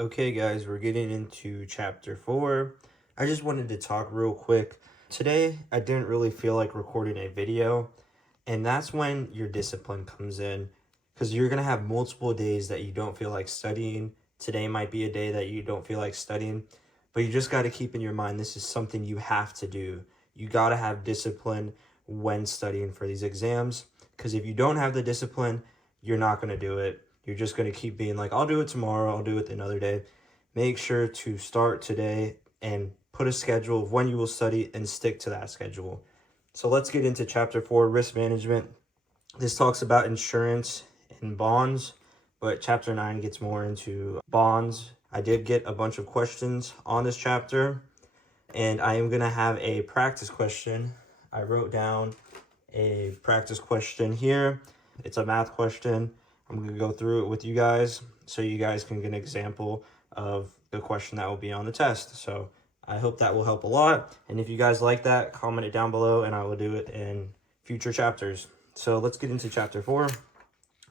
Okay guys, we're getting into chapter 4. I just wanted to talk real quick. Today, I didn't really feel like recording a video, and that's when your discipline comes in, because you're going to have multiple days that you don't feel like studying. Today might be a day that you don't feel like studying, but you just got to keep in your mind this is something you have to do. You got to have discipline when studying for these exams, because if you don't have the discipline, you're not going to do it. You're just going to keep being like, I'll do it tomorrow, I'll do it another day. Make sure to start today and put a schedule of when you will study and stick to that schedule. So let's get into chapter 4, risk management. This talks about insurance and bonds, but chapter 9 gets more into bonds. I did get a bunch of questions on this chapter, and I am going to have a practice question. I wrote down a practice question here. It's a math question. I'm going to go through it with you guys so you guys can get an example of the question that will be on the test. So I hope that will help a lot. And if you guys like that, comment it down below and I will do it in future chapters. So let's get into chapter 4.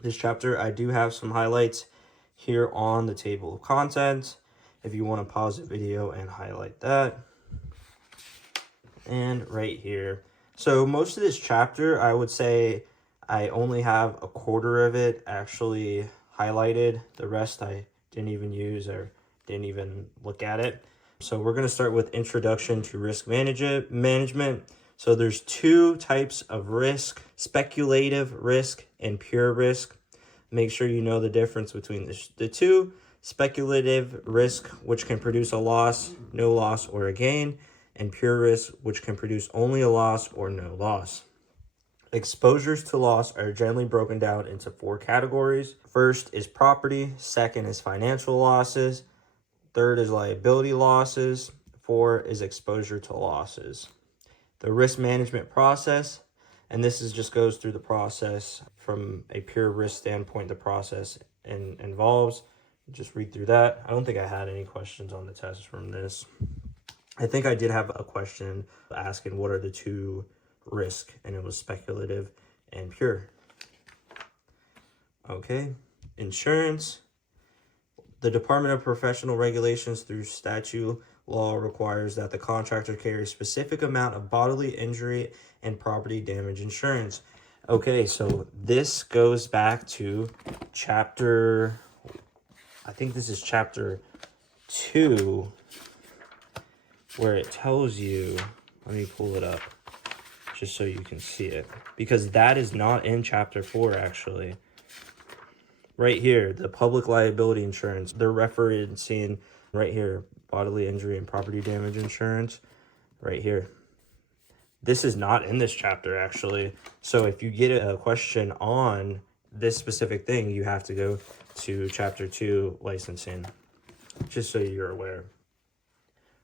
This chapter, I do have some highlights here on the table of contents. If you want to pause the video and highlight that. And right here. So most of this chapter, I would say I only have a quarter of it actually highlighted. The rest I didn't even use or didn't even look at it. So we're going to start with introduction to risk management. So there's two types of risk: speculative risk and pure risk. Make sure you know the difference between the two. Speculative risk, which can produce a loss, no loss, or a gain, and pure risk, which can produce only a loss or no loss. Exposures to loss are generally broken down into 4 categories. First is property, second is financial losses, third is liability losses, 4 is exposure to losses. The risk management process, and this just goes through the process from a pure risk standpoint, the process involves. Just read through that. I don't think I had any questions on the test from this. I think I did have a question asking what are the two risk, and it was speculative and pure. Okay, insurance. The Department of Professional Regulations through statute law requires that the contractor carry a specific amount of bodily injury and property damage insurance. Okay, so this goes back to chapter, I think this is chapter 2, where it tells you, let me pull it up just so you can see it, because that is not in chapter 4 actually. Right here, the public liability insurance, they're referencing right here, bodily injury and property damage insurance, right here. This is not in this chapter actually. So if you get a question on this specific thing, you have to go to chapter 2, licensing, just so you're aware.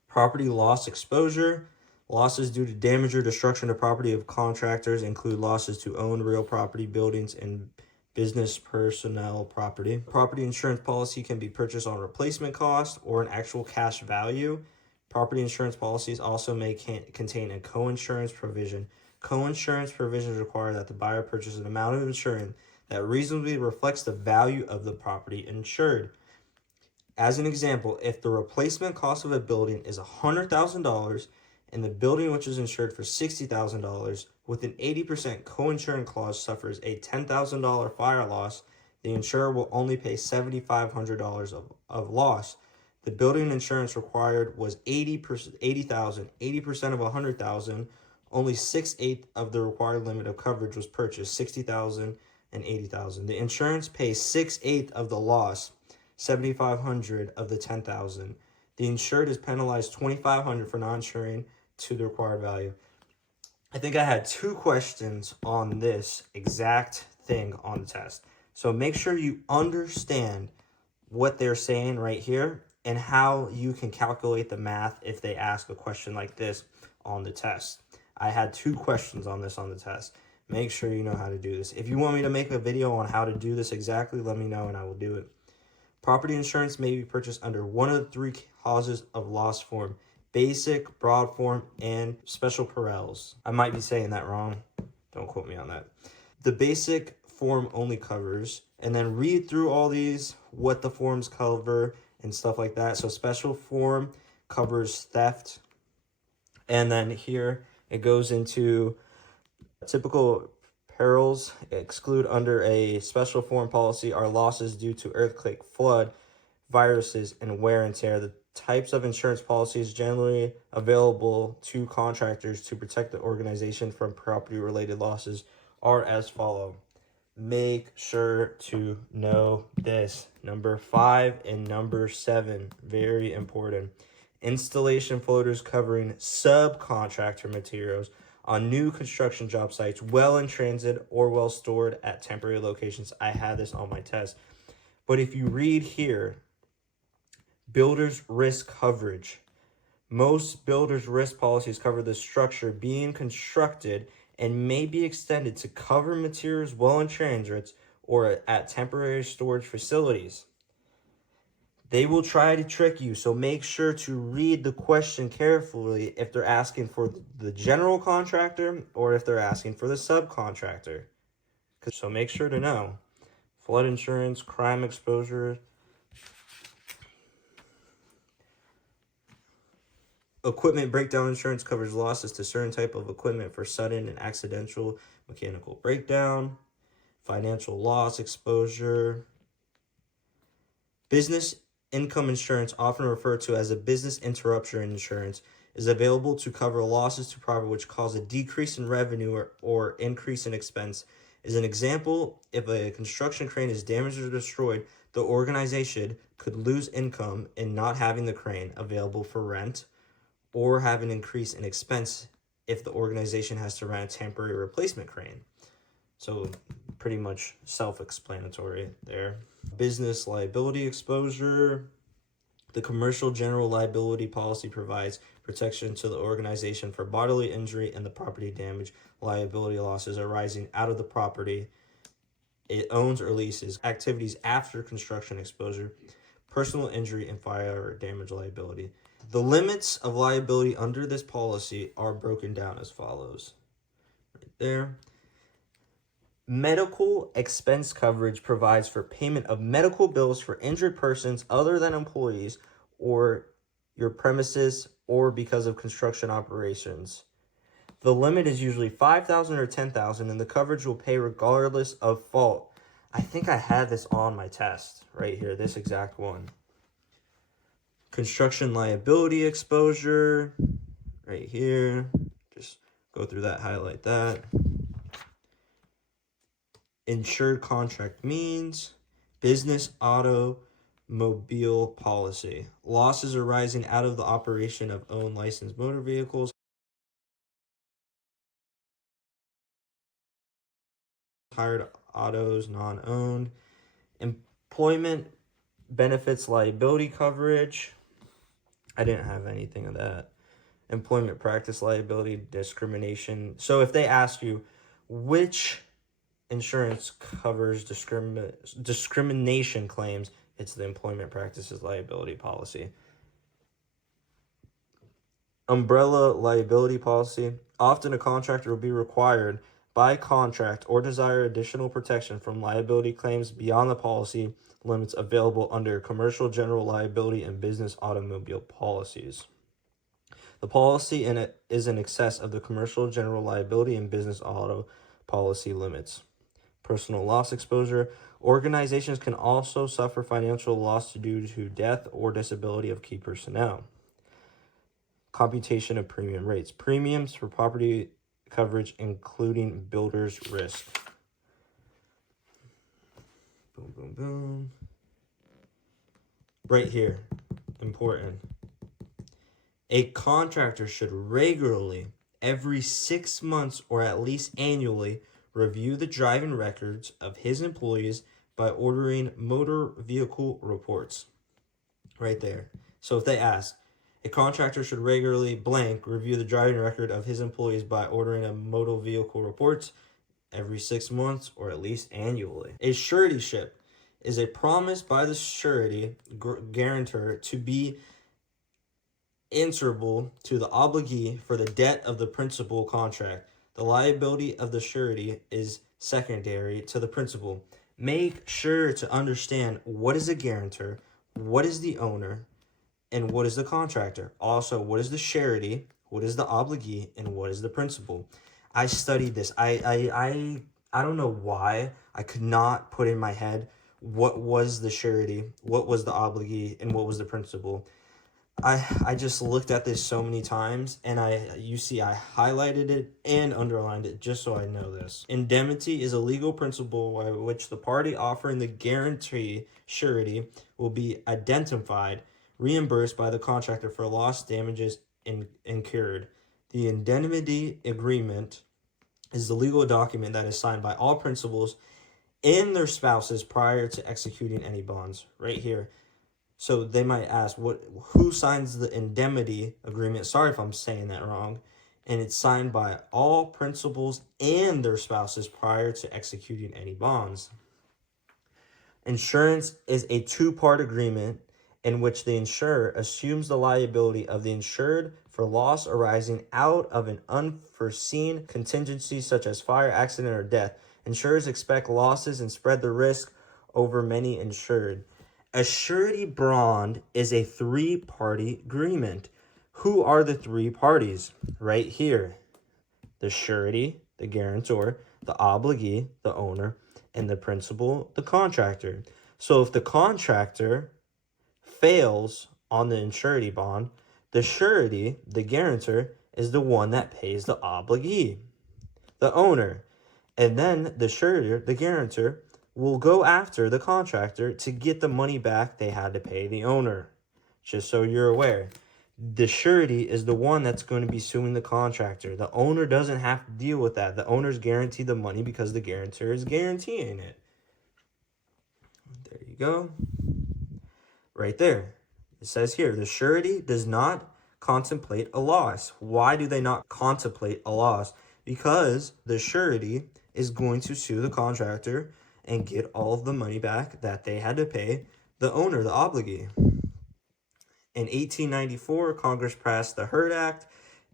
Property loss exposure. Losses due to damage or destruction of property of contractors include losses to owned real property, buildings, and business personnel property. Property insurance policy can be purchased on replacement cost or an actual cash value. Property insurance policies also may contain a co-insurance provision. Co-insurance provisions require that the buyer purchase an amount of insurance that reasonably reflects the value of the property insured. As an example, if the replacement cost of a building is $100,000 and the building which is insured for $60,000 with an 80% co-insurance clause suffers a $10,000 fire loss, the insurer will only pay $7,500 of loss. The building insurance required was $80,000, 80% of $100,000. Only 6/8 of the required limit of coverage was purchased, $60,000 and $80,000. The insurance pays 6/8 of the loss, $7,500 of the $10,000. The insured is penalized $2,500 for non-insuring to the required value. I think I had 2 questions on this exact thing on the test. So make sure you understand what they're saying right here and how you can calculate the math if they ask a question like this on the test. I had 2 questions on this on the test. Make sure you know how to do this. If you want me to make a video on how to do this exactly, let me know and I will do it. Property insurance may be purchased under one of the 3 causes of loss form: basic, broad form, and special perils. I might be saying that wrong. Don't quote me on that. The basic form only covers, and then read through all these, what the forms cover, and stuff like that. So special form covers theft. And then here it goes into typical perils exclude under a special form policy are losses due to earthquake, flood, viruses, and wear and tear. The types of insurance policies generally available to contractors to protect the organization from property-related losses are as follow. Make sure to know this. Number 5 and number 7, very important. Installation floaters covering subcontractor materials on new construction job sites, well in transit or well stored at temporary locations. I had this on my test. But if you read here, builder's risk coverage. Most builder's risk policies cover the structure being constructed and may be extended to cover materials well in transits or at temporary storage facilities. They will try to trick you, so make sure to read the question carefully if they're asking for the general contractor or if they're asking for the subcontractor. So make sure to know. Flood insurance, crime exposure. Equipment breakdown insurance covers losses to certain type of equipment for sudden and accidental mechanical breakdown. Financial loss exposure. Business income insurance, often referred to as a business interruption insurance, is available to cover losses to property which cause a decrease in revenue or increase in expense. As an example, if a construction crane is damaged or destroyed, the organization could lose income in not having the crane available for rent or have an increase in expense if the organization has to rent a temporary replacement crane. So pretty much self-explanatory there. Business liability exposure. The commercial general liability policy provides protection to the organization for bodily injury and the property damage liability losses arising out of the property it owns or leases, activities after construction exposure, personal injury, and fire damage liability. The limits of liability under this policy are broken down as follows. Right there. Medical expense coverage provides for payment of medical bills for injured persons other than employees or your premises or because of construction operations. The limit is usually $5,000 or $10,000 and the coverage will pay regardless of fault. I think I had this on my test right here, this exact one. Construction liability exposure right here. Just go through that, highlight that. Insured contract means business automobile policy. Losses arising out of the operation of owned licensed motor vehicles. Hired autos, non-owned. Employment benefits liability coverage. I didn't have anything of that. Employment practice liability discrimination. So if they ask you which insurance covers discrimination claims, it's the employment practices liability policy. Umbrella liability policy. Often a contractor will be required by contract or desire additional protection from liability claims beyond the policy limits available under commercial general liability and business automobile policies. The policy in it is in excess of the commercial general liability and business auto policy limits. Personal loss exposure. Organizations can also suffer financial loss due to death or disability of key personnel. Computation of premium rates. Premiums for property coverage, including builder's risk. Boom, boom, boom. Right here, important. A contractor should regularly, every 6 months or at least annually, review the driving records of his employees by ordering motor vehicle reports. Right there. So if they ask, a contractor should regularly blank review the driving record of his employees by ordering a motor vehicle reports every 6 months or at least annually. A suretyship is a promise by the surety guarantor to be answerable to the obligee for the debt of the principal contract. The liability of the surety is secondary to the principal. Make sure to understand what is a guarantor, what is the owner, and what is the contractor. Also, what is the surety, what is the obligee, and what is the principal. I studied this. I don't know why I could not put in my head what was the surety, what was the obligee, and what was the principal. I just looked at this so many times, and I highlighted it and underlined it just so I know this. Indemnity is a legal principle by which the party offering the guarantee surety will be identified, reimbursed by the contractor for lost damages incurred. The indemnity agreement is the legal document that is signed by all principals and their spouses prior to executing any bonds. Right here. So they might ask, who signs the indemnity agreement? Sorry if I'm saying that wrong. And it's signed by all principals and their spouses prior to executing any bonds. Insurance is a two-part agreement in which the insurer assumes the liability of the insured for loss arising out of an unforeseen contingency such as fire, accident, or death. Insurers expect losses and spread the risk over many insured. A surety bond is a three-party agreement. Who are the three parties? Right here. The surety, the guarantor, the obligee, the owner, and the principal, the contractor. So if the contractor fails on the surety bond, the surety, the guarantor, is the one that pays the obligee, the owner. And then the surety, the guarantor, will go after the contractor to get the money back they had to pay the owner. Just so you're aware. The surety is the one that's going to be suing the contractor. The owner doesn't have to deal with that. The owner's guaranteed the money because the guarantor is guaranteeing it. There you go. Right there. It says here, the surety does not contemplate a loss. Why do they not contemplate a loss? Because the surety is going to sue the contractor and get all of the money back that they had to pay the owner, the obligee. In 1894, Congress passed the Hurd Act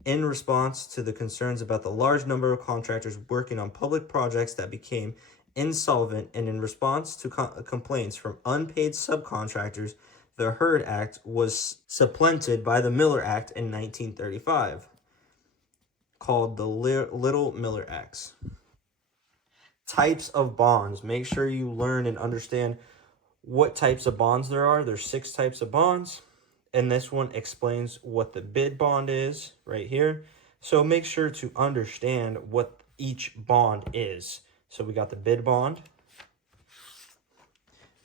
in response to the concerns about the large number of contractors working on public projects that became insolvent, and in response to complaints from unpaid subcontractors, the Hurd Act was supplanted by the Miller Act in 1935, called the Little Miller Acts. Types of bonds. Make sure you learn and understand what types of bonds there are. There's 6 types of bonds, and this one explains what the bid bond is right here. So make sure to understand what each bond is. So we got the bid bond.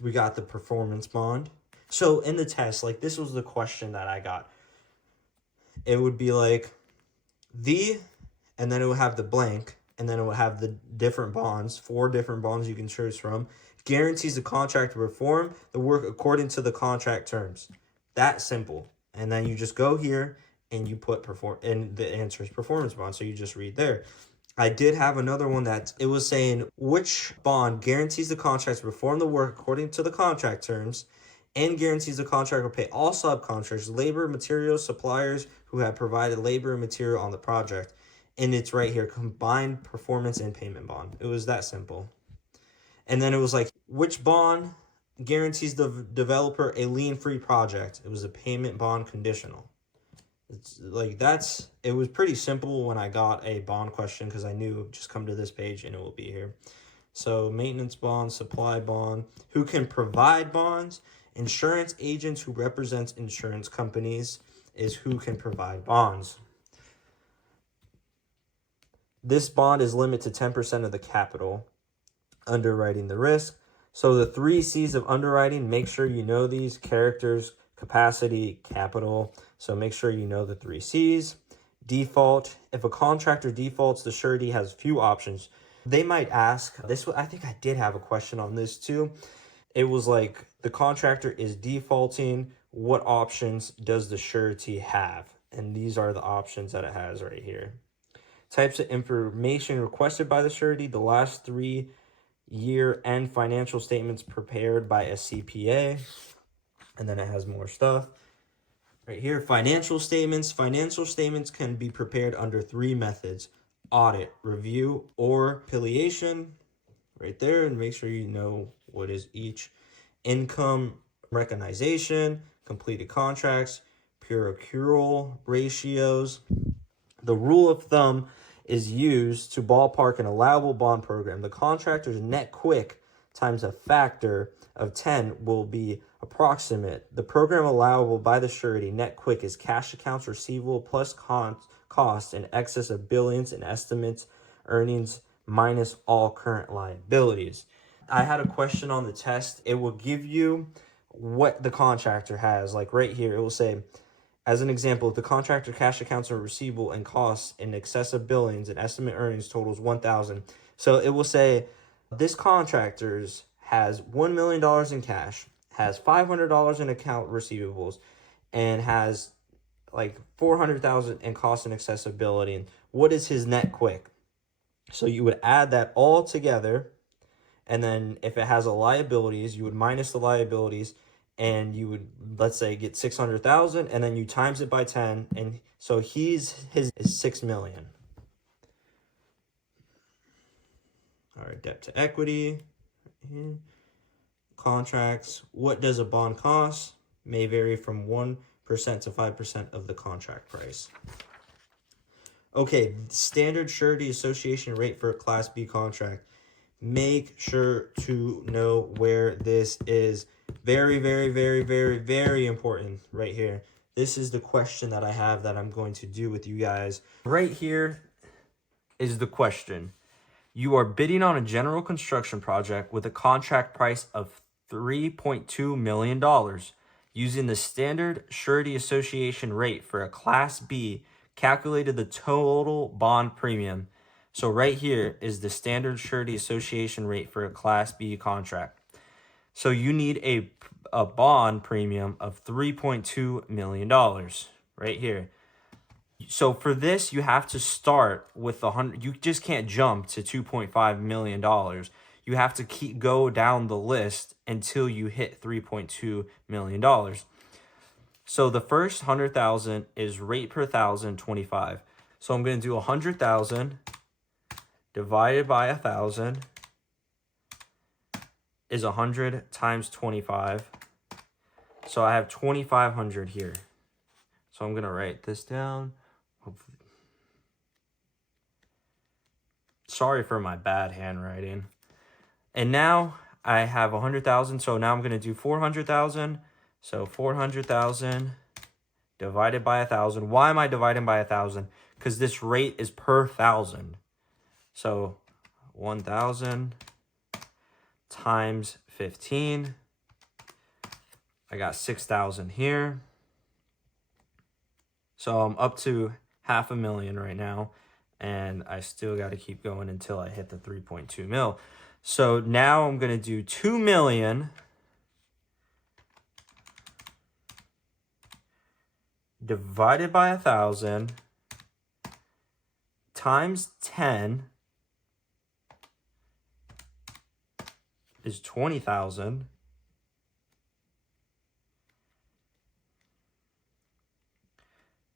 We got the performance bond. So in the test, like this was the question that I got. It would be like and then it would have the blank, and then it would have the different bonds, 4 different bonds you can choose from. Guarantees the contract to perform the work according to the contract terms. That simple. And then you just go here and you put and the answer is performance bond. So you just read there. I did have another one that it was saying which bond guarantees the contract to perform the work according to the contract terms and guarantees the contract will pay all subcontractors, labor, materials, suppliers who have provided labor and material on the project. And it's right here, combined performance and payment bond. It was that simple. And then it was like, which bond guarantees the developer a lien-free project? It was a payment bond conditional. It's like it was pretty simple when I got a bond question because I knew just come to this page and it will be here. So maintenance bond, supply bond, who can provide bonds, insurance agents who represent insurance companies is who can provide bonds. This bond is limited to 10% of the capital. Underwriting the risk. So the 3 C's of underwriting, make sure you know these: characters, capacity, capital. So make sure you know the 3 C's. Default. If a contractor defaults, the surety has few options. They might ask, I think I did have a question on this too. It was like, the contractor is defaulting, what options does the surety have? And these are the options that it has right here. Types of information requested by the surety: the last 3 year-end financial statements prepared by a CPA. And then it has more stuff. Right here, financial statements. Financial statements can be prepared under 3 methods: audit, review, or affiliation. Right there, and make sure you know what is each. Income recognition, completed contracts, procural ratios. The rule of thumb is used to ballpark an allowable bond program. The contractor's net quick times a factor of 10 will be approximate. The program allowable by the surety net quick is cash accounts receivable plus costs in excess of billions and estimates earnings minus all current liabilities. I had a question on the test. It will give you what the contractor has. Like right here, it will say, as an example, if the contractor cash accounts are receivable and costs in excess of billions and estimate earnings totals 1,000. So it will say this contractor's has $1 million in cash, has $500 in account receivables, and has like 400,000 in cost and accessibility. And what is his net quick? So you would add that all together, and then if it has a liabilities, you would minus the liabilities, and you would, let's say, get 600,000, and then you times it by 10, and so his is 6 million. All right, debt to equity, contracts. What does a bond cost? May vary from 1% to 5% of the contract price. Okay, standard surety association rate for a Class B contract. Make sure to know where this is. Very, very, very, very, very important right here. This is the question that I have that I'm going to do with you guys. Right here is the question. You are bidding on a general construction project with a contract price of $3.2 million using the standard surety association rate for a Class B, calculated the total bond premium. So right here is the standard surety association rate for a Class B contract. So you need a bond premium of $3.2 million right here. So for this, you have to start with 100. You just can't jump to $2.5 million. You have to go down the list until you hit $3.2 million. So the first 100,000 is rate per thousand 25. So I'm going to do 100,000 divided by 1,000 is 100 times 25. So I have 2,500 here. So I'm going to write this down. Hopefully. Sorry for my bad handwriting. And now I have 100,000. So now I'm going to do 400,000. So 400,000 divided by 1,000. Why am I dividing by 1,000? Because this rate is per 1,000. So 1,000 times 15. I got 6,000 here. So I'm up to $500,000 right now. And I still got to keep going until I hit the 3.2 mil. So now I'm going to do 2 million divided by 1,000 times 10 is 20,000.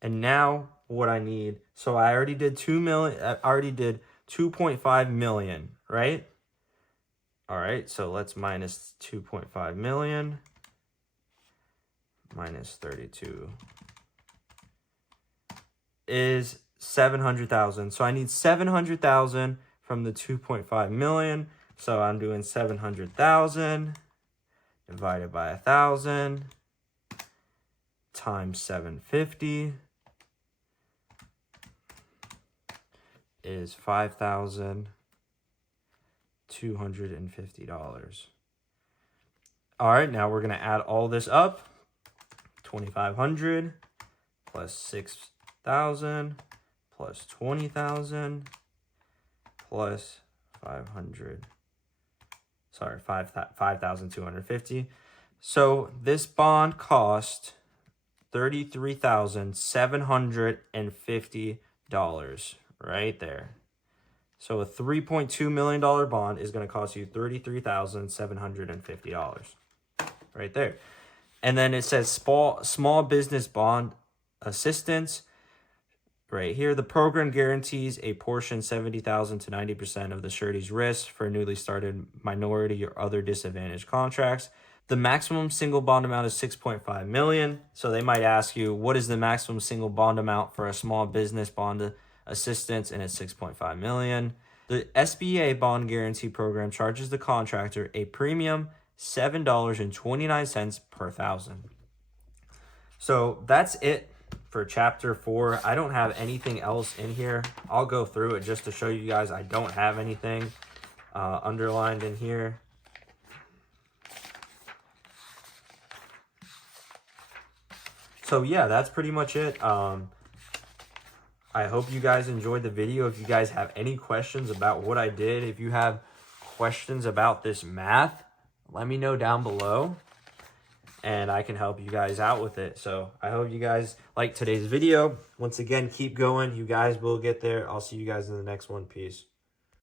And now what I need, so I already did 2 million, I already did 2.5 million, right? All right, so let's minus 2.5 million minus 32 is 700,000. So I need 700,000 from the 2.5 million. So I'm doing 700,000 divided by 1,000 times 750 is $5,250. All right, now we're going to add all this up. 2,500 plus 6,000 plus 20,000 plus 500. Sorry, 5,250. So this bond cost $33,750 right there. So a $3.2 million bond is going to cost you $33,750 right there. And then it says small business bond assistance right here. The program guarantees a portion 70,000 to 90% of the surety's risk for newly started minority or other disadvantaged contracts. The maximum single bond amount is $6.5 million. So they might ask you, what is the maximum single bond amount for a small business bond assistance? And it's $6.5 million. The SBA bond guarantee program charges the contractor a premium $7.29 per thousand. So that's it for chapter 4. I don't have anything else in here. I'll go through it just to show you guys I don't have anything underlined in here. So yeah, that's pretty much it. I hope you guys enjoyed the video. If you guys have any questions about what I did, if you have questions about this math, let me know down below and I can help you guys out with it. So I hope you guys like today's video. Once again, keep going. You guys will get there. I'll see you guys in the next one. Peace.